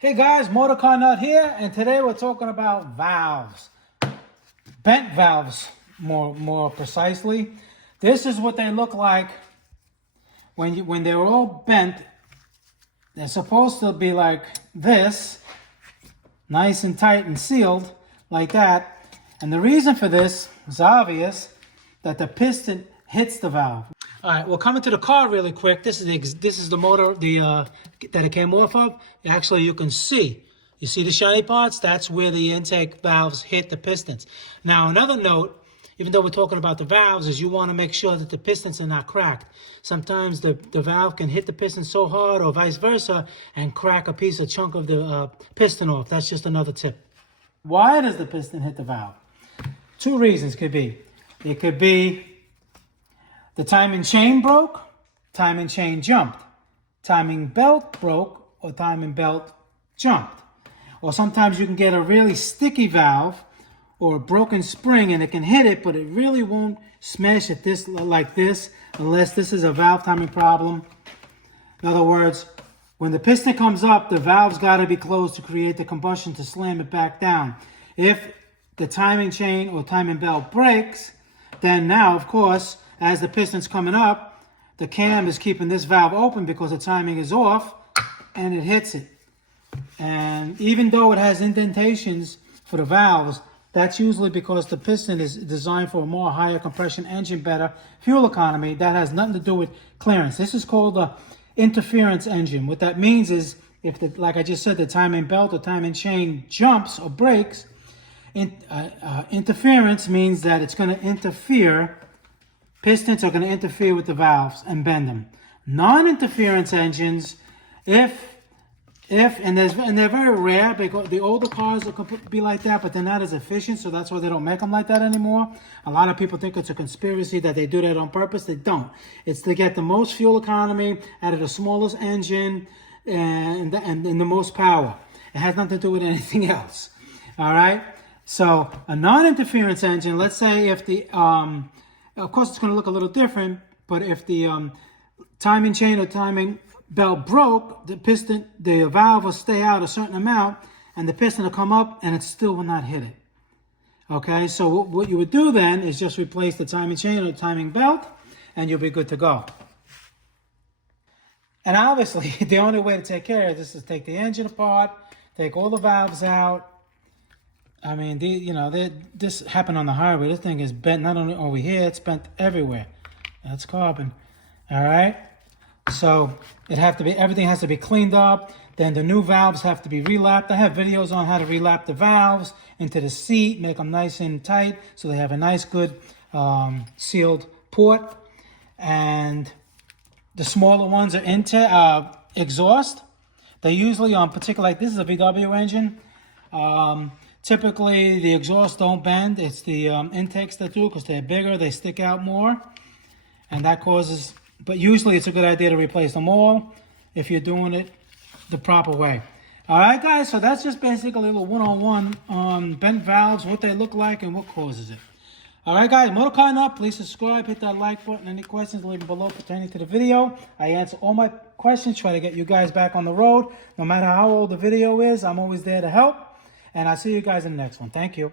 Hey guys, MotorCarNut here, and today we're talking about valves. Bent valves, more precisely. This is what they look like when they're all bent. They're supposed to be like this, nice and tight and sealed, like that. And the reason for this is obvious, that the piston hits the valve. All right, we'll come into the car really quick. This is the motor that it came off of. Actually, you can see. You see the shiny parts? That's where the intake valves hit the pistons. Now, another note, even though we're talking about the valves, is you want to make sure that the pistons are not cracked. Sometimes the valve can hit the piston so hard, or vice versa, and crack a chunk of the piston off. That's just another tip. Why does the piston hit the valve? Two reasons could be. It could be the timing chain broke, timing chain jumped, timing belt broke, or timing belt jumped. Or sometimes you can get a really sticky valve or a broken spring and it can hit it, but it really won't smash it like this unless this is a valve timing problem. In other words, when the piston comes up, the valve's got to be closed to create the combustion to slam it back down. If the timing chain or timing belt breaks, then now, of course, as the piston's coming up, the cam is keeping this valve open because the timing is off, and it hits it. And even though it has indentations for the valves, that's usually because the piston is designed for a more higher compression engine, better fuel economy. That has nothing to do with clearance. This is called a interference engine. What that means is, if like I just said, the timing belt or timing chain jumps or breaks, interference means that it's going to interfere. Pistons are going to interfere with the valves and bend them. Non-interference engines, and they're very rare because the older cars could be like that, but they're not as efficient, so that's why they don't make them like that anymore. A lot of people think it's a conspiracy that they do that on purpose. They don't. It's to get the most fuel economy out of the smallest engine and the most power. It has nothing to do with anything else. All right? So a non-interference engine, let's say if the of course, it's going to look a little different, but if the timing chain or timing belt broke, the valve will stay out a certain amount, and the piston will come up, and it still will not hit it. Okay, so what you would do then is just replace the timing chain or the timing belt, and you'll be good to go. And obviously, the only way to take care of this is take the engine apart, take all the valves out. I mean, this happened on the highway. This thing is bent not only over here, it's bent everywhere. That's carbon. All right? So everything has to be cleaned up. Then the new valves have to be relapped. I have videos on how to relap the valves into the seat, make them nice and tight so they have a nice, good sealed port. And the smaller ones are exhaust. They usually, particularly like this is a VW engine. Typically, the exhausts don't bend. It's the intakes that do, because they're bigger, they stick out more, and that causes. But usually, it's a good idea to replace them all if you're doing it the proper way. All right, guys. So that's just basically a little one-on-one on bent valves, what they look like, and what causes it. All right, guys. MotorCarNut, please subscribe, hit that like button. Any questions, leave them below pertaining to the video. I answer all my questions. Try to get you guys back on the road. No matter how old the video is, I'm always there to help. And I'll see you guys in the next one. Thank you.